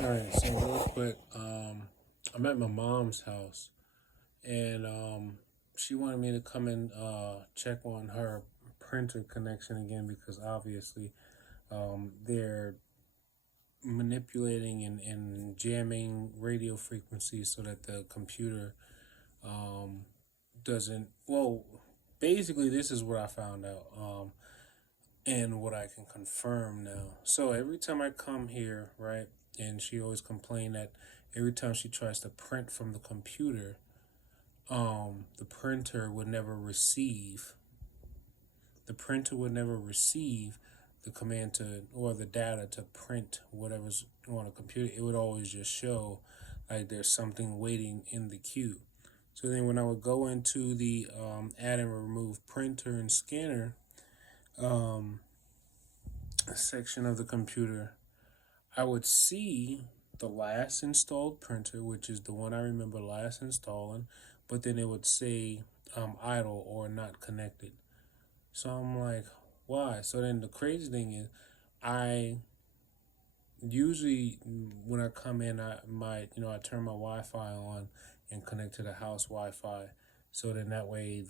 All right, so real quick, I'm at my mom's house, and she wanted me to come and check on her printer connection again because obviously they're manipulating and jamming radio frequencies so that the computer um, doesn't. Well, basically, this is what I found out. And what I can confirm now. So every time I come here, right, and she always complained that every time she tries to print from the computer, the printer would never receive. The printer would never receive the command to or the data to print whatever's on a computer. It would always just show like there's something waiting in the queue. So then when I would go into the add and remove printer and scanner um, section of the computer, I would see the last installed printer, which is the one I remember last installing, but then it would say idle or not connected. So I'm like, why? So then the crazy thing is, I usually when I come in, I turn my Wi-Fi on and connect to the house Wi-Fi, so then that way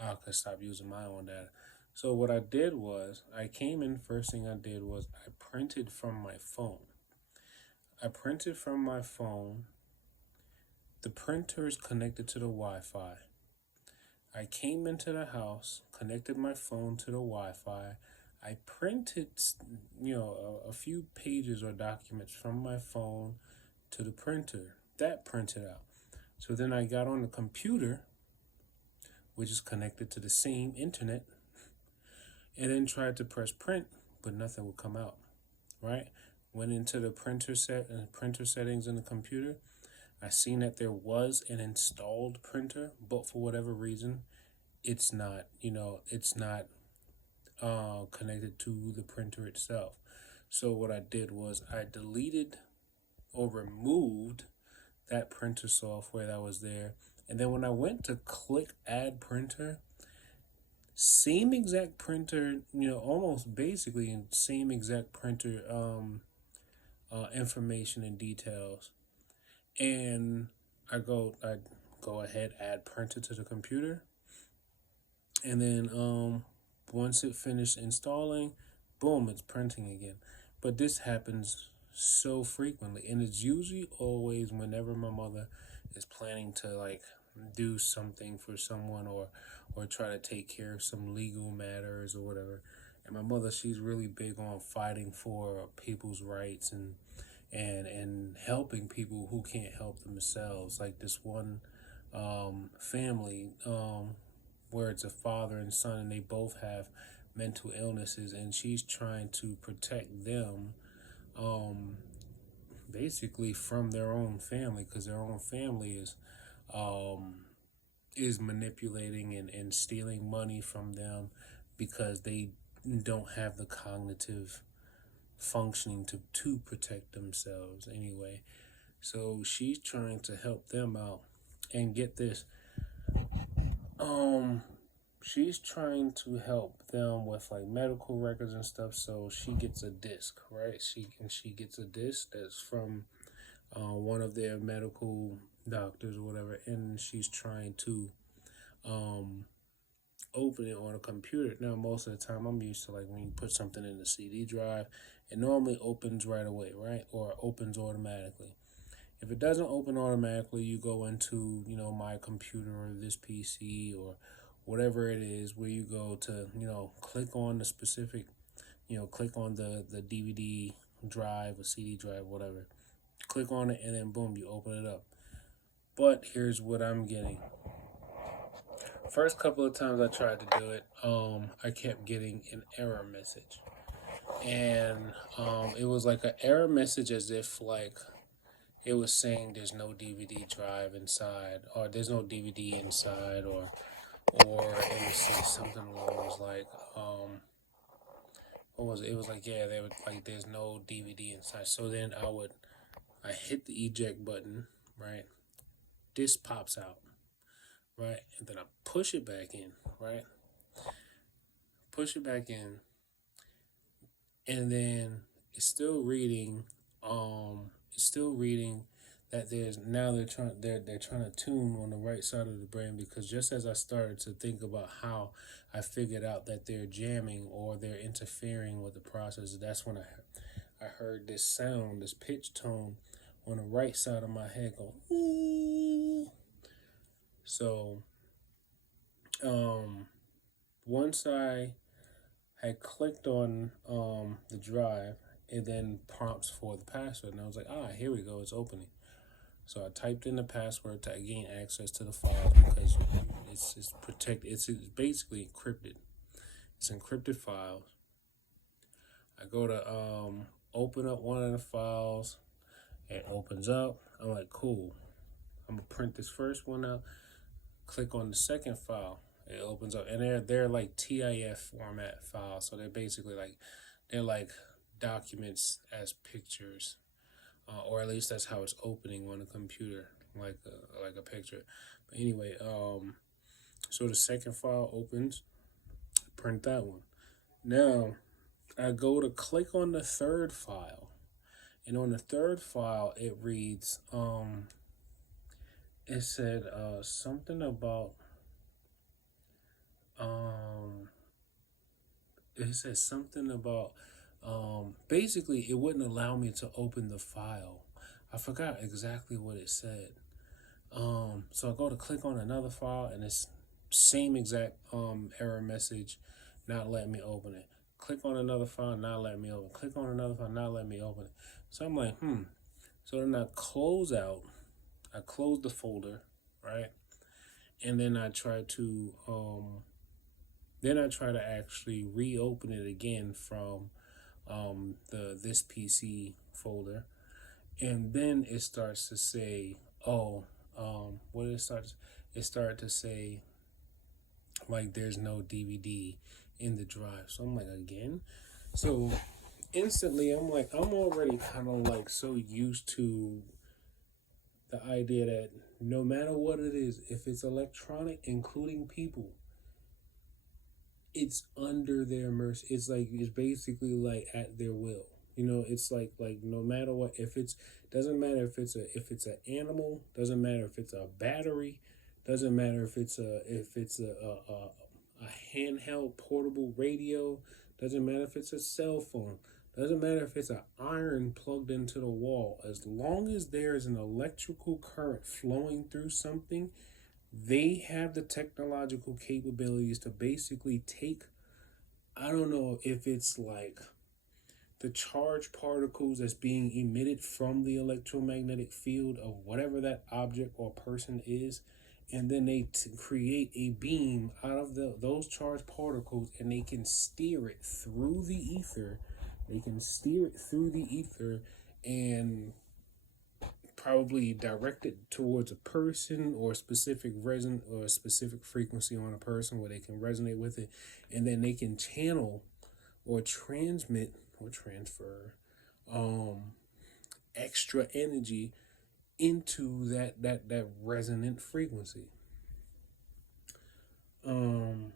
I could stop using my own data. So what I did was I came in. First thing I did was I printed from my phone. I printed from my phone. The printer is connected to the Wi-Fi. I came into the house, connected my phone to the Wi-Fi. I printed, a few pages or documents from my phone to the printer. That printed out. So then I got on the computer, which is connected to the same internet, and then tried to press print, but nothing would come out. Right? Went into the printer settings in the computer. I seen that there was an installed printer, but for whatever reason, it's not connected to the printer itself. So what I did was I deleted or removed that printer software that was there. And then when I went to click add printer, same exact printer, almost basically same exact printer information and details. And I go ahead, add printer to the computer. And then once it finished installing, boom, it's printing again. But this happens so frequently, and it's usually always whenever my mother is planning to like do something for someone or try to take care of some legal matters or whatever. And my mother, she's really big on fighting for people's rights and helping people who can't help themselves. Like this one family where it's a father and son, and they both have mental illnesses, and she's trying to protect them um, basically from their own family because their own family um, is manipulating and stealing money from them because they don't have the cognitive functioning to protect themselves anyway. So she's trying to help them out. And get this, um she's trying to help them with like medical records and stuff. So she gets a disc, right? She gets a disc that's from one of their medical doctors or whatever, and she's trying to um open it on a computer. Now most of the time I'm used to like when you put something in the CD drive, it normally opens right away, right? Or opens automatically. If it doesn't open automatically, you go into, my computer or this PC or whatever it is, where you go to, click on the specific, click on the DVD drive or CD drive, whatever. Click on it and then boom, you open it up. But here's what I'm getting. First couple of times I tried to do it, I kept getting an error message. And it was like an error message as if like it was saying there's no DVD drive inside, or there's no DVD inside, or it would say something along those like, what was it? It was like, yeah, they would like there's no DVD inside. So then I hit the eject button, right? This pops out, right, and then I push it back in, right? Push it back in, and then it's still reading. It's still reading that there's now they're trying to tune on the right side of the brain, because just as I started to think about how I figured out that they're jamming or they're interfering with the process, that's when I heard this sound, this pitch tone on the right side of my head go. Ooh. So um, once I had clicked on the drive, it then prompts for the password, and I was like, here we go, it's opening. So I typed in the password to gain access to the file, because it's protected. It's basically encrypted. It's encrypted files. I go to open up one of the files. It opens up. I'm like, cool. I'm gonna print this first one out. Click on the second file. It opens up, and they're like TIF format files. So they're like documents as pictures, or at least that's how it's opening on a computer, like a picture. But anyway, so the second file opens. Print that one. Now I go to click on the third file, and on the third file it reads, it said something about um, it said something about basically it wouldn't allow me to open the file. I forgot exactly what it said. So I go to click on another file, and it's same exact error message, not letting me open it. Click on another file, not letting me open. Click on another file, not letting me open it. So I'm like, So then I close out. I close the folder, right? And then I try to actually reopen it again from the this PC folder, and then it starts to say, what did it start? It started to say like there's no DVD in the drive. So I'm like, again. So instantly I'm like, I'm already kind of like so used to the idea that no matter what it is, if it's electronic, including people, it's under their mercy. It's basically like at their will. It's like no matter what, if it's doesn't matter if it's an animal, doesn't matter if it's a battery, doesn't matter if it's a handheld portable radio, doesn't matter if it's a cell phone, doesn't matter if it's an iron plugged into the wall. As long as there is an electrical current flowing through something, they have the technological capabilities to basically take, I don't know if it's like the charged particles that's being emitted from the electromagnetic field of whatever that object or person is, and then they create a beam out of those charged particles, and they can steer it through the ether. They can steer it through the ether and probably directed towards a person or a specific reson or a specific frequency on a person where they can resonate with it, and then they can channel or transmit or transfer extra energy into that resonant frequency. And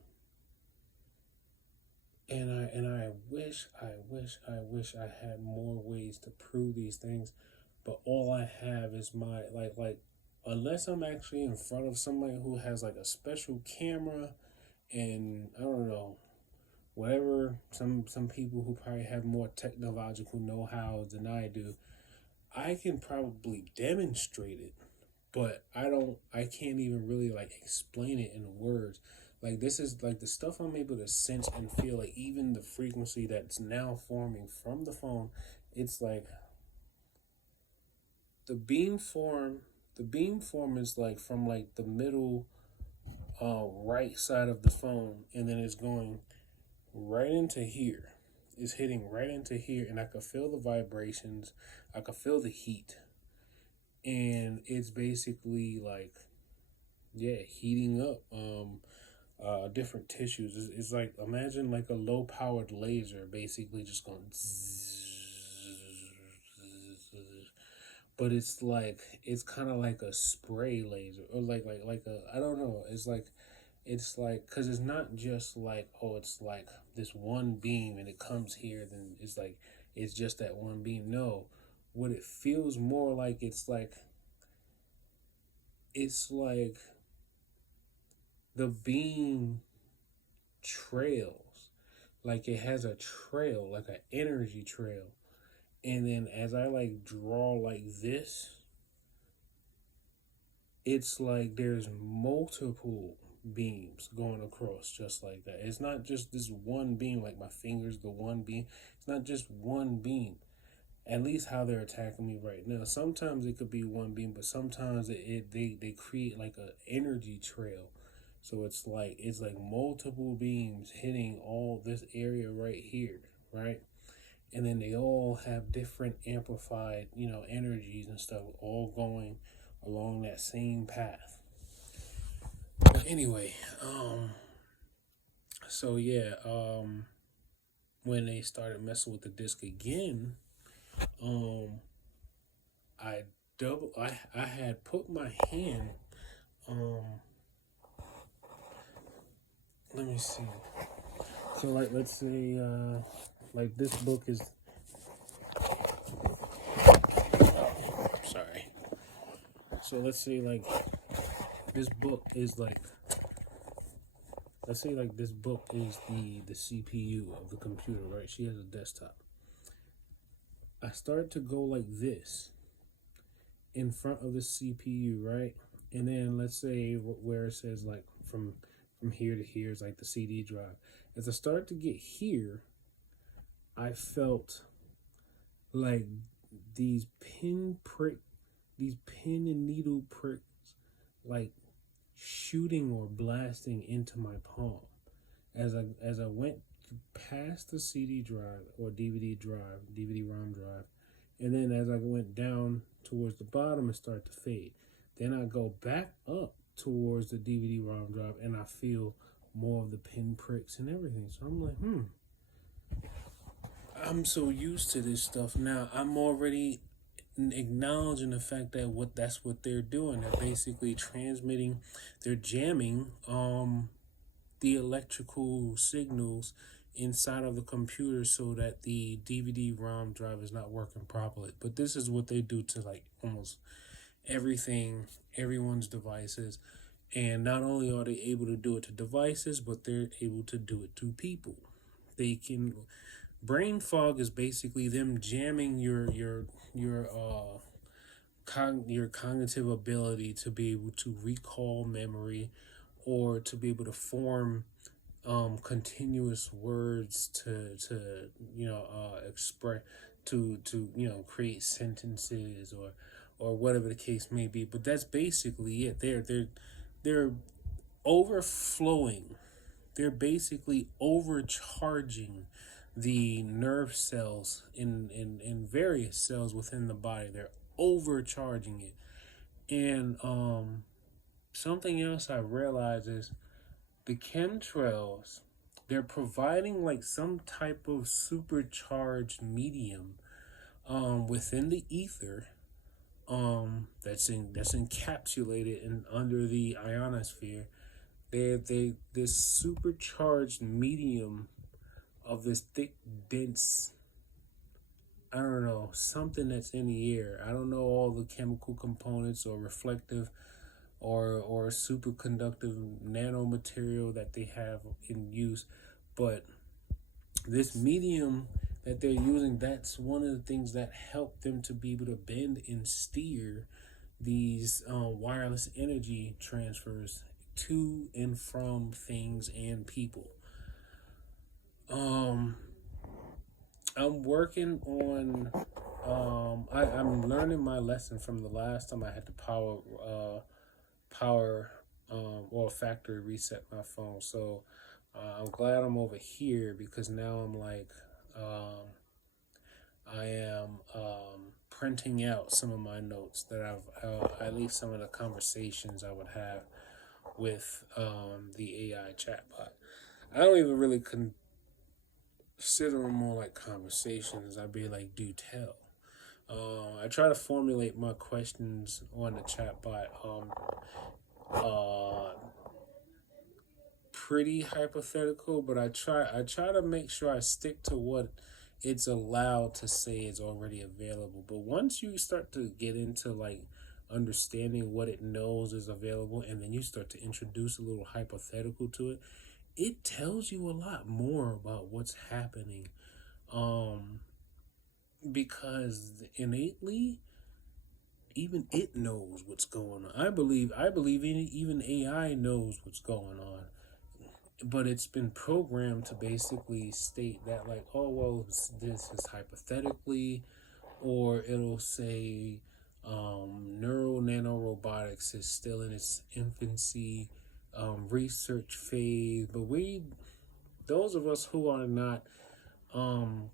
I wish I had more ways to prove these things, but all I have is my like unless I'm actually in front of somebody who has like a special camera, and I don't know, whatever, some people who probably have more technological know-how than I do, I can probably demonstrate it, but I can't even really like explain it in words. Like, this is like the stuff I'm able to sense and feel, like even the frequency that's now forming from the phone. It's like the beam form is like from like the middle right side of the phone, and then it's going right into here. It's hitting right into here, and I could feel the vibrations. I could feel the heat, and it's basically like, yeah, heating up different tissues. It's like, imagine like a low powered laser, basically just going but it's kind of like a spray laser, or like a, I don't know, it's like because it's not just like, oh, it's like this one beam and it comes here, then it's like it's just that one beam. No, what it feels more like, it's like the beam trails, like it has a trail, like an energy trail. And then as I like draw like this, it's like there's multiple beams going across just like that. It's not just this one beam, like my fingers, the one beam. It's not just one beam. At least how they're attacking me right now. Sometimes it could be one beam, but sometimes they create like a energy trail. So it's like multiple beams hitting all this area right here, right? And then they all have different amplified, energies and stuff, all going along that same path. But anyway, so yeah, when they started messing with the disc again, um, I had put my hand, um, let me see. So like, let's say, like this book is, sorry. So let's say like this book is like, let's say like this book is the CPU of the computer, right? She has a desktop. I start to go like this in front of the CPU, right? And then let's say where it says like from here to here is like the CD drive. As I start to get here, I felt like these these pin and needle pricks, like shooting or blasting into my palm. As I went past the CD drive or DVD-ROM drive, and then as I went down towards the bottom, it started to fade. Then I go back up towards the DVD-ROM drive, and I feel more of the pin pricks and everything. So I'm like, I'm so used to this stuff now. I'm already acknowledging the fact that that's what they're doing. They're basically transmitting, they're jamming the electrical signals inside of the computer so that the DVD-ROM drive is not working properly. But this is what they do to like almost everything, everyone's devices. And not only are they able to do it to devices, but they're able to do it to people. They can, brain fog is basically them jamming your cognitive ability to be able to recall memory, or to be able to form continuous words to express, to create sentences, or whatever the case may be. But that's basically it. They're overflowing. They're basically overcharging the nerve cells in various cells within the body. They're overcharging it. And something else I realized is the chemtrails, they're providing like some type of supercharged medium within the ether, that's encapsulated in under the ionosphere. They this supercharged medium of this thick, dense, I don't know, something that's in the air. I don't know all the chemical components or reflective or superconductive nanomaterial that they have in use, but this medium that they're using, that's one of the things that help them to be able to bend and steer these wireless energy transfers to and from things and people. Um, I'm working on. I'm learning my lesson from the last time I had to power or factory reset my phone. So I'm glad I'm over here, because now I'm like, I am printing out some of my notes that at least some of the conversations I would have with the AI chatbot. I don't even really consider them more like conversations. I'd be like, do tell. I try to formulate my questions on the chatbot pretty hypothetical, but I try to make sure I stick to what it's allowed to say it's already available. But once you start to get into like understanding what it knows is available, and then you start to introduce a little hypothetical to it, it tells you a lot more about what's happening. Um, because innately, even it knows what's going on. I believe even AI knows what's going on, but it's been programmed to basically state that like, oh well, this is hypothetically, or it'll say neural nanorobotics is still in its infancy research phase. But those of us who are not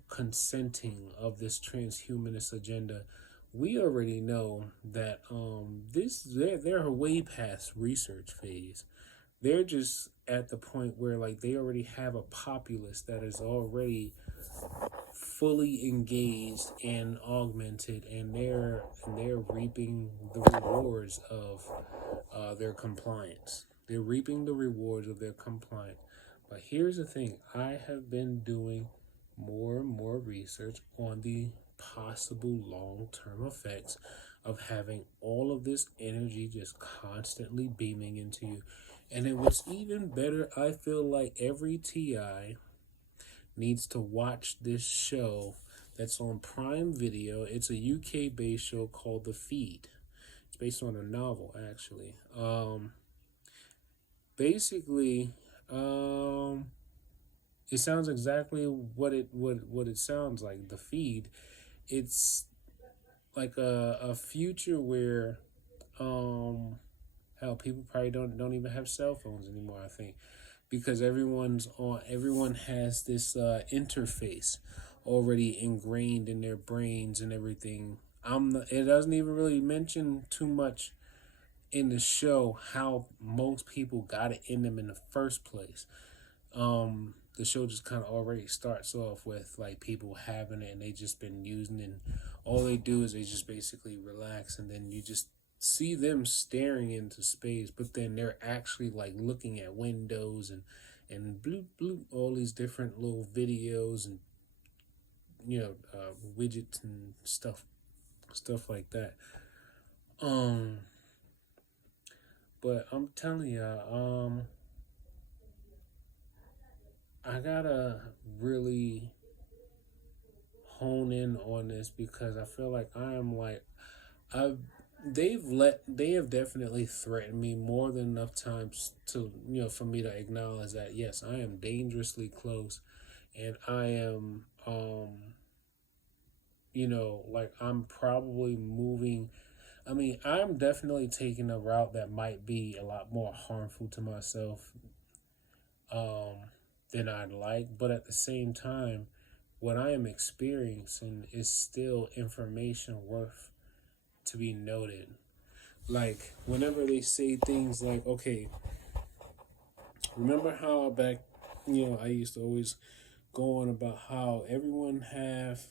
consenting of this transhumanist agenda, we already know that they're way past research phase. They're just at the point where like they already have a populace that is already fully engaged and augmented, and they're reaping the rewards of their compliance. They're reaping the rewards of their compliance. But here's the thing: I have been doing more and more research on the possible long-term effects of having all of this energy just constantly beaming into you. And it was even better. I feel like every TI needs to watch this show that's on Prime Video. It's a UK based show called The Feed. It's based on a novel, actually. Basically, it sounds exactly what it sounds like. The Feed. It's like a future where hell, people probably don't even have cell phones anymore, I think, because everyone has this interface already ingrained in their brains and everything. It doesn't even really mention too much in the show how most people got it in them in the first place. The show just kind of already starts off with like people having it and they just been using it, and all they do is they just basically relax, and then you just see them staring into space, but then they're actually like looking at windows and bloop bloop, all these different little videos and widgets and stuff like that. um but I'm telling you, I gotta really hone in on this, because I feel like I am like I've they have definitely threatened me more than enough times to, for me to acknowledge that yes, I am dangerously close, and I am like I'm probably moving. I mean, I'm definitely taking a route that might be a lot more harmful to myself um than I'd like, but at the same time, what I am experiencing is still information worth to be noted. Like, whenever they say things like, okay, remember how back, I used to always go on about how everyone have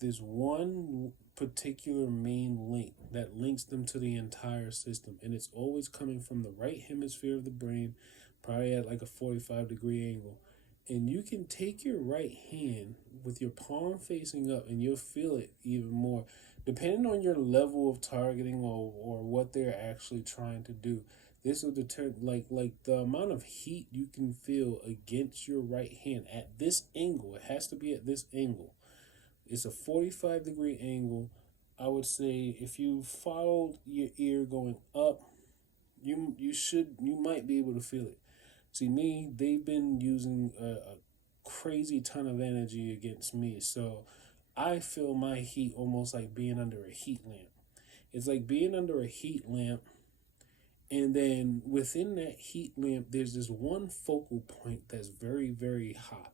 this one particular main link that links them to the entire system, and it's always coming from the right hemisphere of the brain, probably at like a 45-degree angle. And you can take your right hand with your palm facing up, and you'll feel it even more, depending on your level of targeting, or what they're actually trying to do. This will deter like the amount of heat you can feel against your right hand at this angle. It has to be at this angle. It's a 45-degree angle. I would say if you followed your ear going up, you might be able to feel it. See, me, they've been using a crazy ton of energy against me, so I feel my heat almost like being under a heat lamp. It's like being under a heat lamp, and then within that heat lamp, there's this one focal point that's very, very hot.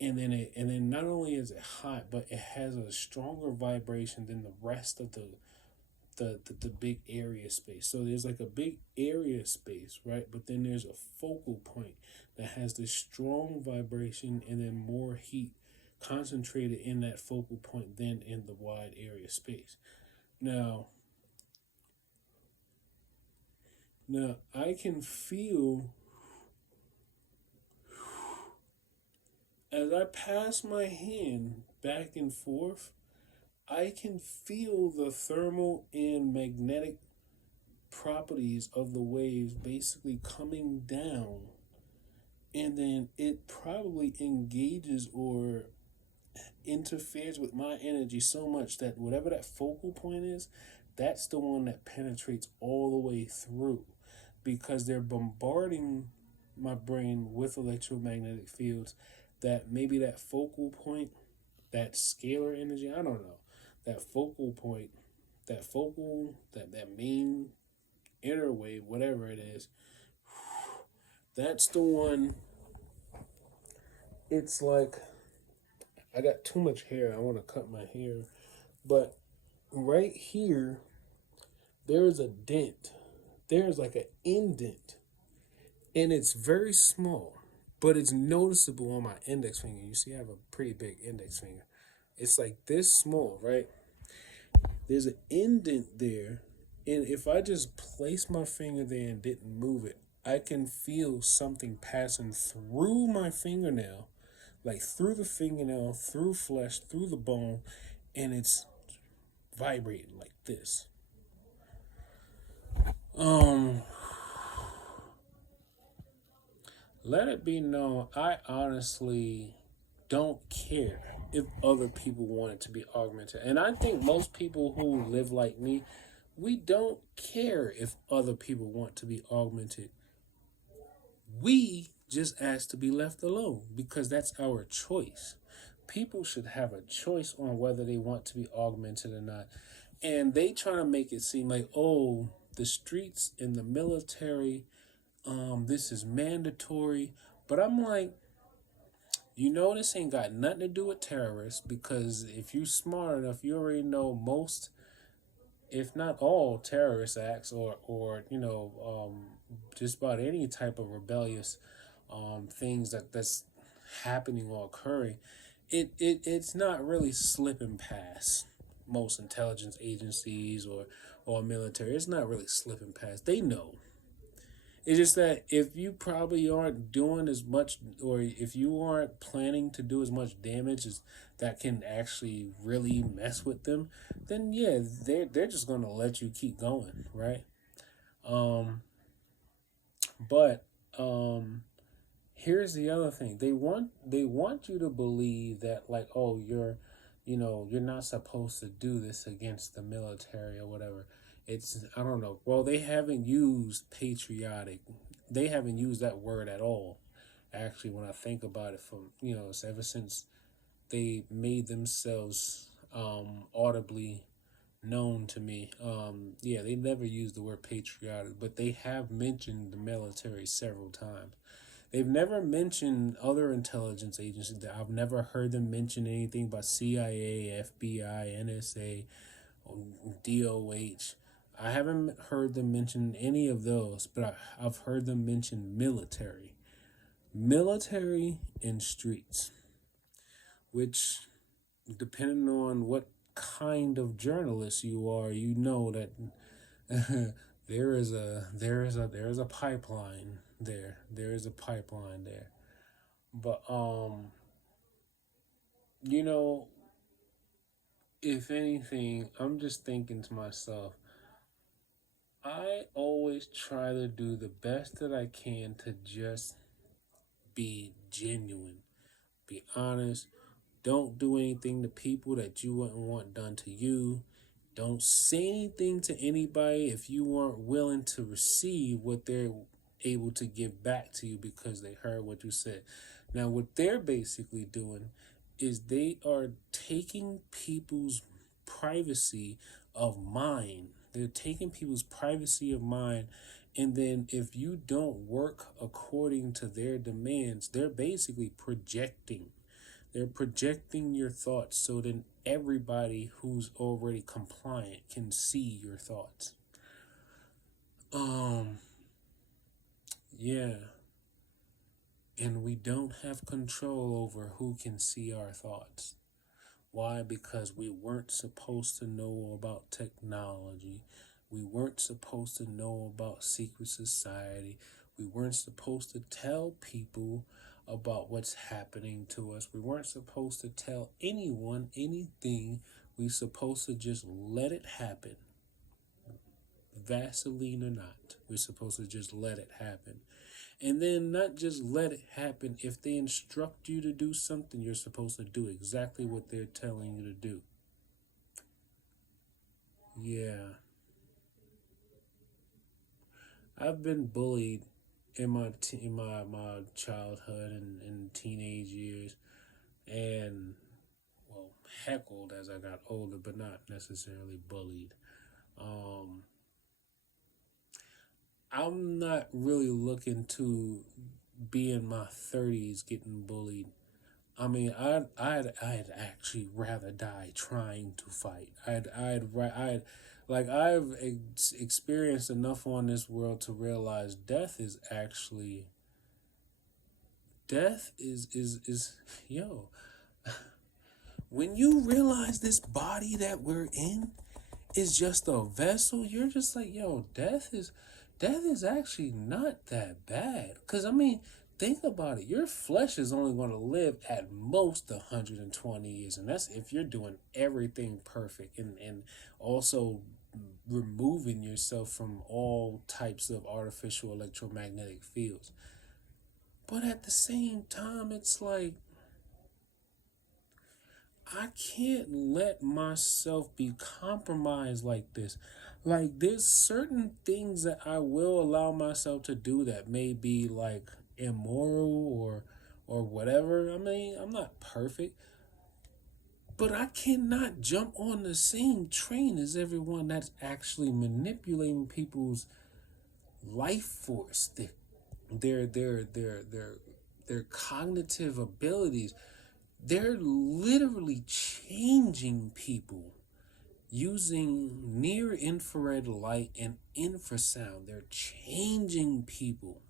And then not only is it hot, but it has a stronger vibration than the rest of the big area space. So there's like a big area space, right? But then there's a focal point that has this strong vibration and then more heat concentrated in that focal point than in the wide area space. Now, I can feel As I pass my hand back and forth, I can feel the thermal and magnetic properties of the waves basically coming down, and then it probably engages or interferes with my energy so much that whatever that focal point is, that's the one that penetrates all the way through, because they're bombarding my brain with electromagnetic fields that maybe that focal point, that scalar energy, I don't know, that focal point, that main inner wave, whatever it is, that's the one. It's like I got too much hair. I want to cut my hair. But right here, there is a dent. There's like an indent. And it's very small, but it's noticeable on my index finger. You see, I have a pretty big index finger. It's like this small, right? There's an indent there. And if I just place my finger there and didn't move it, I can feel something passing through my fingernail, like through the fingernail, through flesh, through the bone, and it's vibrating like this. Um, Let it be known, I honestly don't care if other people want it to be augmented. And I think most people who live like me, we don't care if other people want to be augmented. We just ask to be left alone because that's our choice. People should have a choice on whether they want to be augmented or not. And they try to make it seem like, oh, the streets and the military, this is mandatory. But I'm like, this ain't got nothing to do with terrorists, because if you're smart enough, you already know most, if not all, terrorist acts, or just about any type of rebellious things that's happening or occurring. It's not really slipping past most intelligence agencies or military. It's not really slipping past. They know. It's just that if you probably aren't doing as much, or if you aren't planning to do as much damage as that can actually really mess with them, then yeah, they're just gonna let you keep going, right? Um, but Here's the other thing. They want you to believe that, like, oh, you're not supposed to do this against the military or whatever. It's, I don't know. Well, they haven't used patriotic. They haven't used that word at all. Actually, when I think about it, from it's ever since they made themselves audibly known to me. Yeah, they never used the word patriotic, but they have mentioned the military several times. They've never mentioned other intelligence agencies. I've never heard them mention anything about CIA, FBI, NSA, DOH. I haven't heard them mention any of those, but I've heard them mention military. Military and streets, which, depending on what kind of journalist you are, you know that there is a pipeline there. There is a pipeline there. But you know, if anything, I'm just thinking to myself, I always try to do the best that I can to just be genuine, be honest. Don't do anything to people that you wouldn't want done to you. Don't say anything to anybody if you aren't willing to receive what they're able to give back to you because they heard what you said. Now, what they're basically doing is they are taking people's privacy of mind. They're taking people's privacy of mind. And then if you don't work according to their demands, they're basically projecting. They're projecting your thoughts so then everybody who's already compliant can see your thoughts. Um, yeah. And we don't have control over who can see our thoughts. Why? Because we weren't supposed to know about technology. We weren't supposed to know about secret society. We weren't supposed to tell people about what's happening to us. We weren't supposed to tell anyone anything. We supposed to just let it happen. Vaseline or not, we're supposed to just let it happen. And then not just let it happen. If they instruct you to do something, you're supposed to do exactly what they're telling you to do. Yeah, I've been bullied in my childhood and teenage years, and well, heckled as I got older, but not necessarily bullied. Um, I'm not really looking to be in my 30s getting bullied. I mean, I'd actually rather die trying to fight. I've experienced enough on this world to realize death is yo. When you realize this body that we're in is just a vessel, you're just like, yo, death is actually not that bad. Cause I mean, think about it. Your flesh is only going to live at most 120 years, and that's if you're doing everything perfect and also removing yourself from all types of artificial electromagnetic fields. But at the same time, it's like I can't let myself be compromised like this. Like there's certain things that I will allow myself to do that may be like immoral or whatever. I mean, I'm not perfect, but I cannot jump on the same train as everyone that's actually manipulating people's life force, their their their their their cognitive abilities. They're literally changing people using near infrared light and infrasound. They're changing people.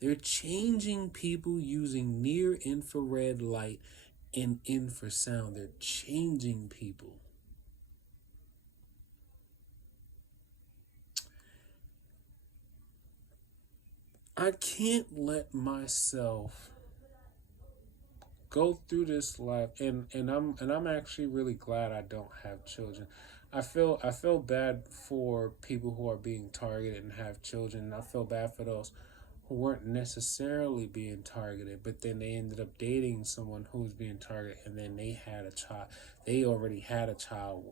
They're changing people using near infrared light and infrasound. They're changing people. I can't let myself go through this life, and I'm actually really glad I don't have children. I feel bad for people who are being targeted and have children. I feel bad for those who weren't necessarily being targeted, but then they ended up dating someone who was being targeted, and then they had a child. They already had a child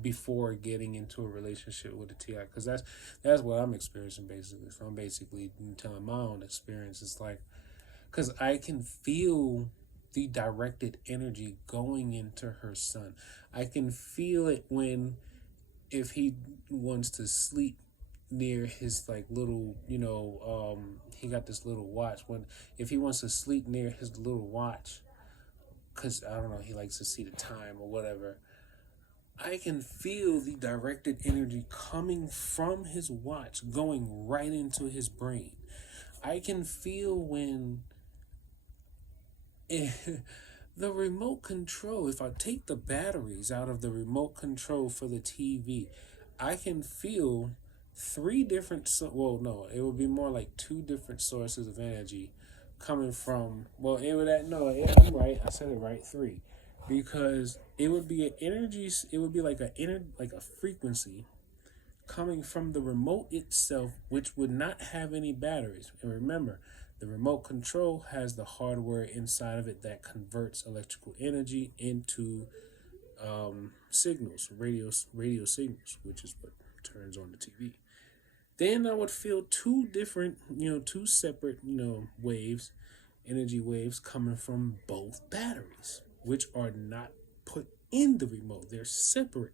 before getting into a relationship with a TI, because that's what I'm experiencing basically. So I'm basically telling my own experience. It's like because I can feel the directed energy going into her son. I can feel it when if he wants to sleep near his like little, he got this little watch. When if he wants to sleep near his little watch, because I don't know, he likes to see the time or whatever. I can feel the directed energy coming from his watch going right into his brain. I can feel when the remote control, if I take the batteries out of the remote control for the TV, I can feel three different, well, no, it would be more like two different sources of energy coming from, well, it would, no, I'm right, I said it right, three. Because it would be an energy, it would be like like a frequency coming from the remote itself, which would not have any batteries. And remember, the remote control has the hardware inside of it that converts electrical energy into signals, radio signals, which is what turns on the TV. Then I would feel two different, two separate, waves, energy waves coming from both batteries, which are not put in the remote. They're separate.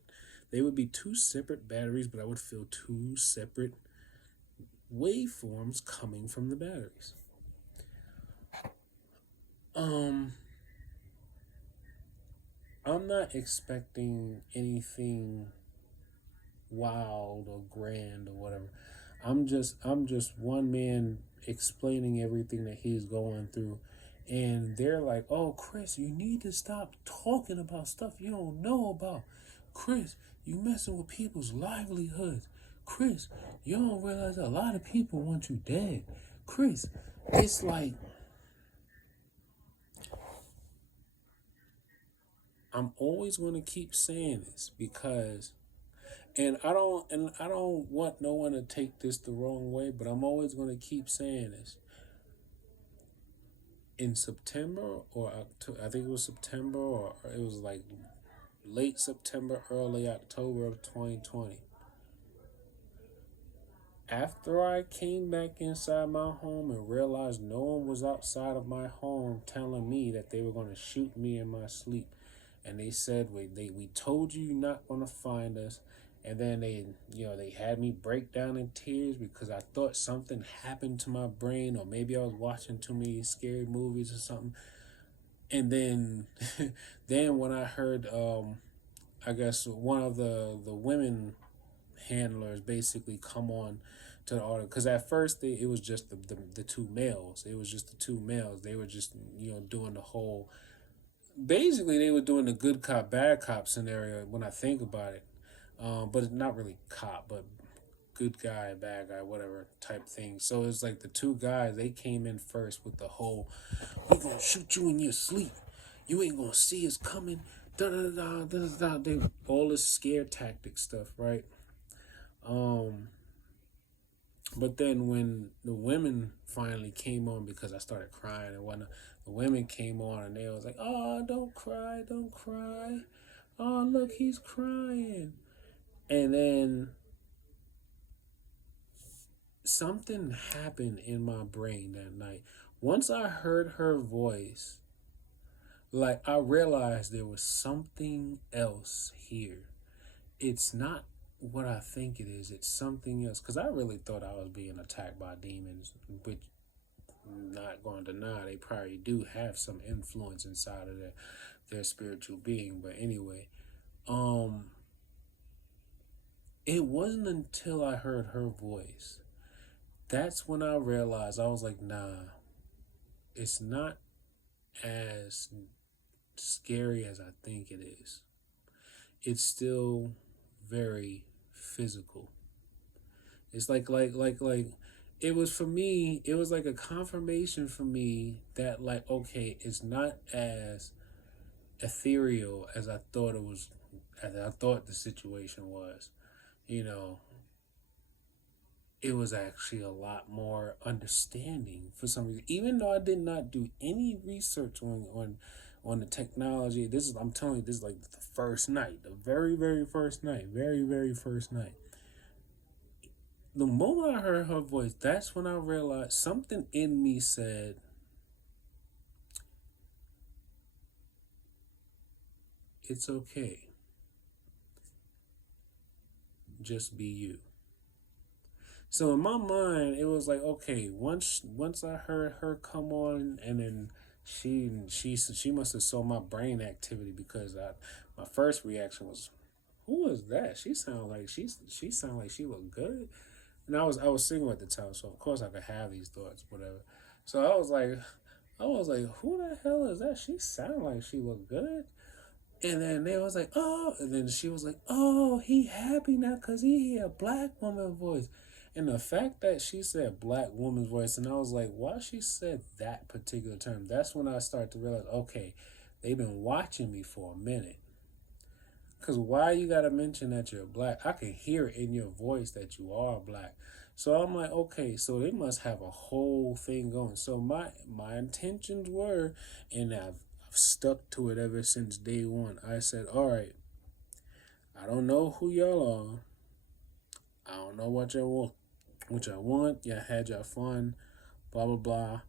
They would be two separate batteries, but I would feel two separate waveforms coming from the batteries. I'm not expecting anything wild or grand or whatever. I'm just one man explaining everything that he's going through, and they're like, "Oh, Chris, you need to stop talking about stuff you don't know about. Chris, you messing with people's livelihoods. Chris, you don't realize a lot of people want you dead. Chris, it's like I'm always going to keep saying this because, and I don't want no one to take this the wrong way, but I'm always going to keep saying this. In September or October, I think it was September or it was like late September, early October of 2020. After I came back inside my home and realized no one was outside of my home telling me that they were going to shoot me in my sleep, and they said we told you you're not going to find us, and then they had me break down in tears because I thought something happened to my brain, or maybe I was watching too many scary movies or something. And then then when I heard I guess one of the women handlers basically come on to the auto, because at first it was just the two males. It was just the two males. They were just doing the whole, basically they were doing the good cop bad cop scenario when I think about it, but it's not really cop, but good guy bad guy whatever type thing. So it's like the two guys, they came in first with the whole, we're gonna shoot you in your sleep, you ain't gonna see us coming, da da da da da da. They all this scare tactic stuff, right? um but then when the women finally came on, because I started crying and whatnot, the women came on and they was like, oh, don't cry, don't cry, oh look, he's crying. And then something happened in my brain that night. Once I heard her voice, like I realized there was something else here. It's not what I think it is. It's something else. Because I really thought I was being attacked by demons, which I'm not going to deny they probably do have some influence inside of their spiritual being. But anyway, um, it wasn't until I heard her voice that's when I realized, I was like, nah, it's not as scary as I think it is. It's still very physical. It's like it was for me, it was like a confirmation for me that, like, okay, it's not as ethereal as I thought it was, as I thought the situation was. You know, it was actually a lot more understanding for some reason. Even though I did not do any research on the technology. This is, I'm telling you, this is like the first night, the very first night, very first night. The moment I heard her voice, that's when I realized something in me said, it's okay. Just be you. So in my mind, it was like, okay, once I heard her come on, and then she must have saw my brain activity, because my first reaction was, who is that? She sounded like she looked good, and I was single at the time, so of course I could have these thoughts, whatever. So I was like, who the hell is that? She sounded like she looked good. And then they was like, oh, and then she was like, oh, he happy now because he hear a black woman voice. And the fact that she said black woman's voice, and I was like, why she said that particular term? That's when I started to realize, okay, they've been watching me for a minute. Because why you got to mention that you're black? I can hear in your voice that you are black. So I'm like, okay, so they must have a whole thing going. So my intentions were, and I've stuck to it ever since day one. I said, all right, I don't know who y'all are. I don't know what y'all want. Y'all had your fun, blah, blah, blah.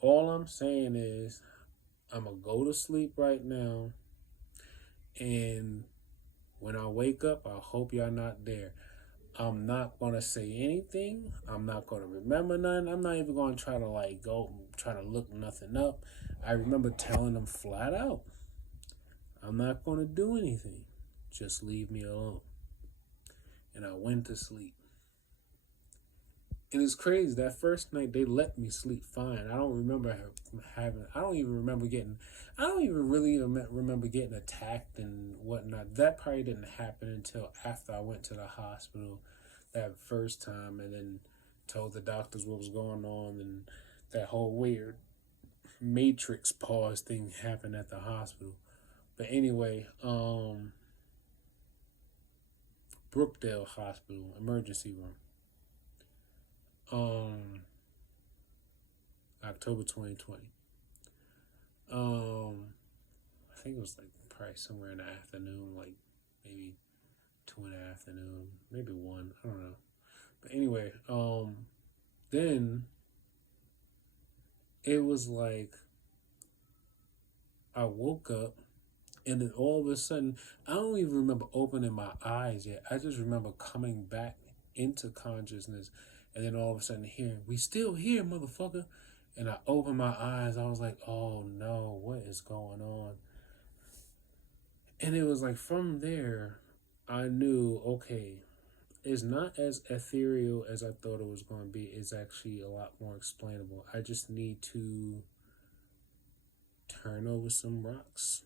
All I'm saying is, I'm going to go to sleep right now. And when I wake up, I hope y'all not there. I'm not going to say anything. I'm not going to remember none. I'm not even going to try to go try to look nothing up. I remember telling them flat out, I'm not going to do anything. Just leave me alone. And I went to sleep. And it's crazy. That first night, they let me sleep fine. I don't remember I don't even remember getting, I don't even really remember getting attacked and whatnot. That probably didn't happen until after I went to the hospital that first time. And then told the doctors what was going on, and that whole weird Matrix pause thing happened at the hospital. But anyway, Brookdale Hospital emergency room. Um, October 2020. I think it was like probably somewhere in the afternoon, like maybe 2 in the afternoon, maybe one. I don't know. But anyway, then it was like I woke up, and then all of a sudden, I don't even remember opening my eyes yet. I just remember coming back into consciousness, and then all of a sudden hearing, "We still here, motherfucker." And I opened my eyes. I was like, "Oh no, what is going on?" And it was like from there, I knew, okay, it's not as ethereal as I thought it was going to be. It's actually a lot more explainable. I just need to turn over some rocks,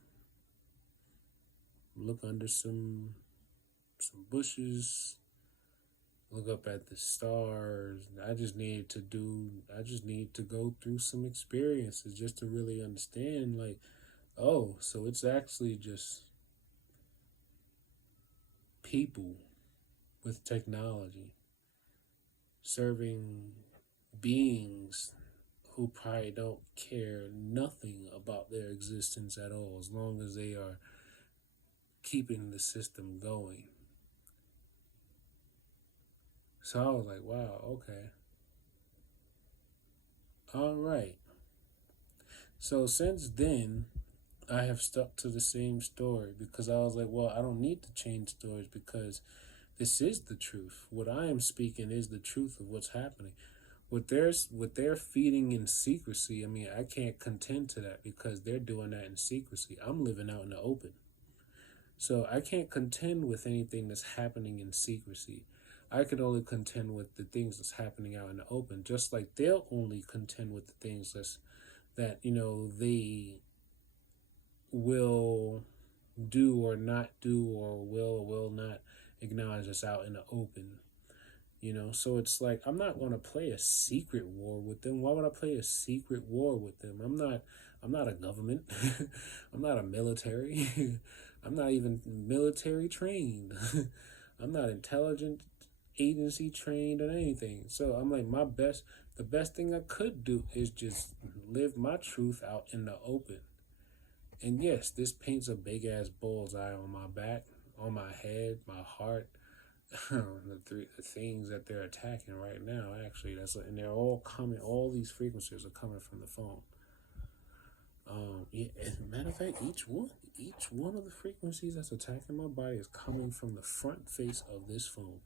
look under some bushes, look up at the stars. I just need to go through some experiences just to really understand, like, oh, so it's actually just people with technology serving beings who probably don't care nothing about their existence at all, as long as they are keeping the system going. So I was like, wow, okay. All right. So since then, I have stuck to the same story because I was like, well, I don't need to change stories because this is the truth. What I am speaking is the truth of what's happening. What they're feeding in secrecy, I mean, I can't contend to that because they're doing that in secrecy. I'm living out in the open. So I can't contend with anything that's happening in secrecy. I can only contend with the things that's happening out in the open, just like they'll only contend with the things that they will do or not do or will not acknowledge us out in the open. So it's like I'm not going to play a secret war with them. Why would I play a secret war with them? I'm not a government. I'm not a military. I'm not even military trained. I'm not intelligent agency trained or anything. So I'm like, the best thing I could do is just live my truth out in the open. And yes, this paints a big ass bullseye on my back, on my head, my heart, the things that they're attacking right now. Actually, and they're all coming. All these frequencies are coming from the phone. Yeah, as a matter of fact, each one of the frequencies that's attacking my body is coming from the front face of this phone,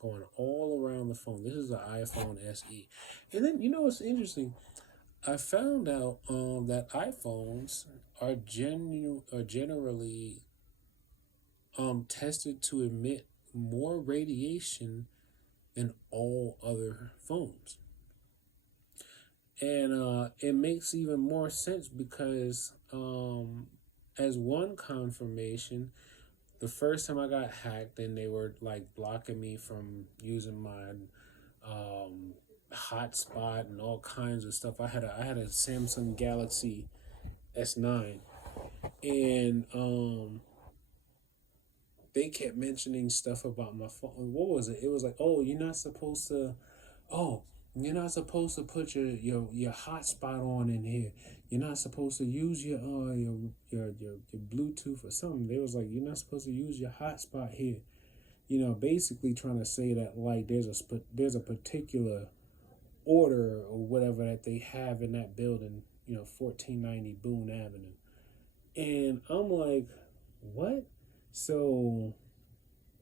going all around the phone. This is the iPhone SE, and then what's interesting? I found out that iPhones are generally tested to emit more radiation than all other phones. And it makes even more sense because as one confirmation, the first time I got hacked and they were like blocking me from using my hotspot and all kinds of stuff. I had a Samsung Galaxy S9, and they kept mentioning stuff about my phone. What was it? It was like, oh, you're not supposed to. Oh, you're not supposed to put your hotspot on in here. You're not supposed to use your Bluetooth or something. They was like, you're not supposed to use your hotspot here. Basically trying to say that like there's a particular order or whatever that they have in that building. 1490 Boone Avenue, and I'm like, what? So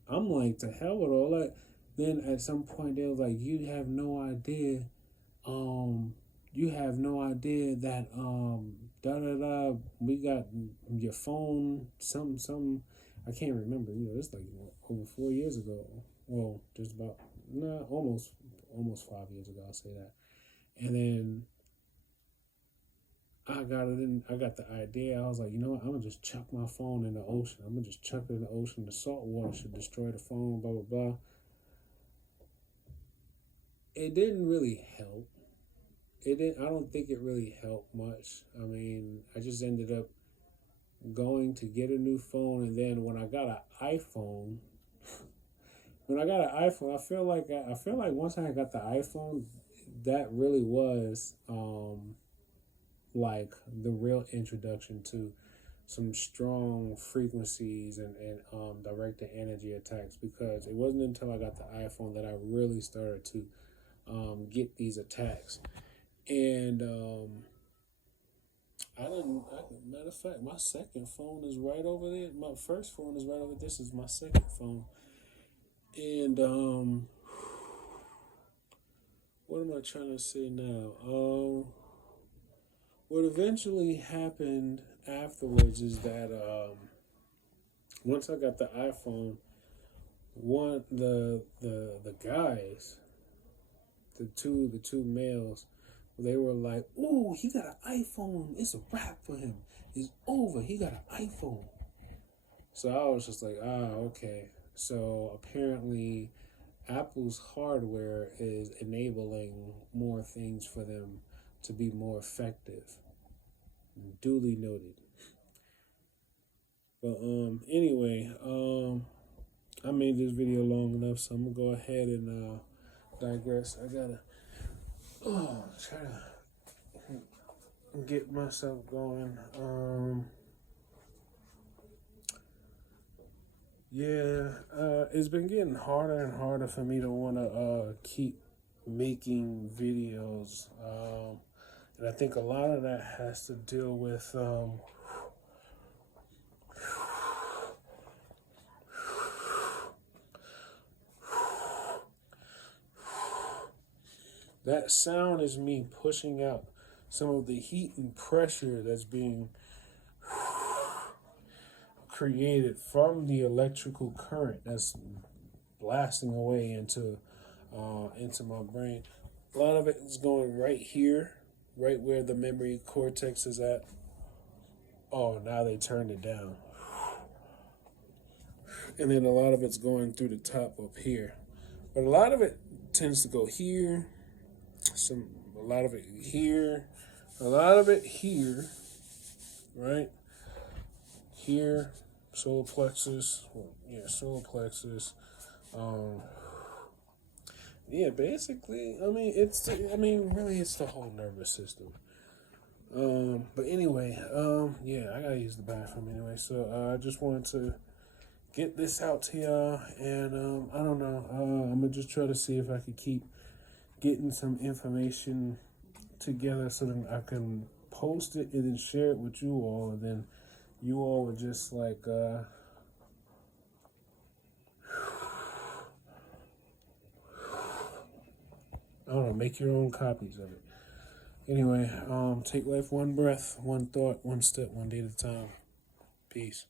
I'm like, to hell with all that. Then at some point they was like, you have no idea that da da da, we got your phone, some I can't remember. It's like over 4 years ago. Well, just about almost 5 years ago, I'll say that. And then I got the idea. I was like, you know what? I'm gonna just chuck my phone in the ocean. I'm gonna just chuck it in the ocean. The salt water should destroy the phone. Blah blah blah. it didn't really help. It didn't. I don't think it really helped much. I mean, I just ended up going to get a new phone, and then when I got an iPhone, I feel like once I got the iPhone, that really was like the real introduction to some strong frequencies and directed energy attacks, because it wasn't until I got the iPhone that I really started to get these attacks. And matter of fact, my second phone is right over there. My first phone is right over. This is my second phone. And what am I trying to say now? What eventually happened afterwards is that once I got the iPhone, one the guys, the two males, they were like, "Ooh, he got an iPhone. It's a wrap for him. It's over. He got an iPhone." So I was just like, okay. So apparently, Apple's hardware is enabling more things for them to be more effective. Duly noted. But anyway, I made this video long enough, so I'm gonna go ahead and digress. I gotta try to get myself going. It's been getting harder and harder for me to want to keep making videos, and I think a lot of that has to deal with that sound is me pushing out some of the heat and pressure that's being created from the electrical current that's blasting away into my brain. A lot of it is going right here, right where the memory cortex is at. Oh, now they turned it down. And then a lot of it's going through the top up here. But a lot of it tends to go here, a lot of it here, a lot of it here, right? Here, solar plexus, solar plexus. Basically, really, it's the whole nervous system. But anyway, I gotta use the bathroom anyway, so I just wanted to get this out to y'all, and I don't know, I'm gonna just try to see if I could keep getting some information together so that I can post it and then share it with you all, and then you all would just like I don't know, make your own copies of it. Anyway, take life one breath, one thought, one step, one day at a time. Peace.